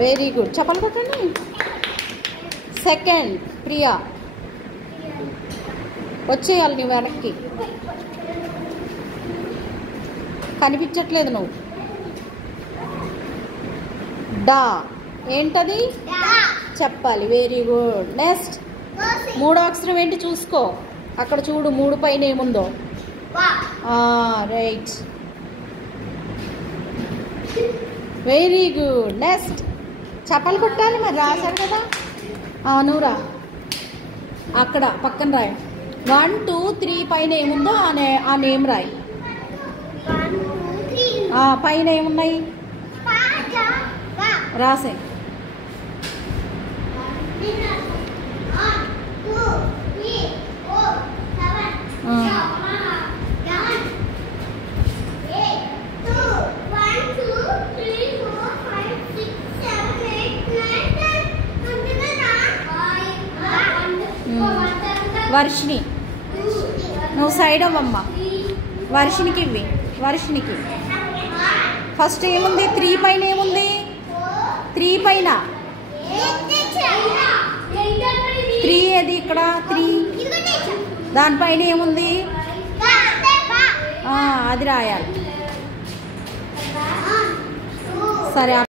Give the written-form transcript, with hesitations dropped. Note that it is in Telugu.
Very good. చెప్పలు కొట్టండి. సెకండ్ ప్రియా. వచ్చేయాలి నువ్వు వెనక్కి. కనిపించట్లేదు నువ్వు. డా ఏంటది చెప్పాలి. Very good. నెక్స్ట్ మూడో అక్షరం ఏంటి చూసుకో. అక్కడ చూడు 3 పైన ఏముందో. రైట్. Very good. నెక్స్ట్ చెప్పలు కొట్టాలి మరి. రాశారు కదా. నువ్వురా అక్కడ పక్కన రాయి. 1 2 3 పైన ఏముందో ఆ నేమ్ రాయి. పైన ఏమున్నాయి రాసే. వర్షిని నువ్వు సైడ్ అవ్వమ్మా. వర్షినికి ఇవ్వి. వర్షినికి ఫస్ట్ ఏముంది 3 పైన ఏముంది. 3 పైన 3 ఏది ఇక్కడ 3 దానిపైన ఏముంది అది రాయాలి. సరే.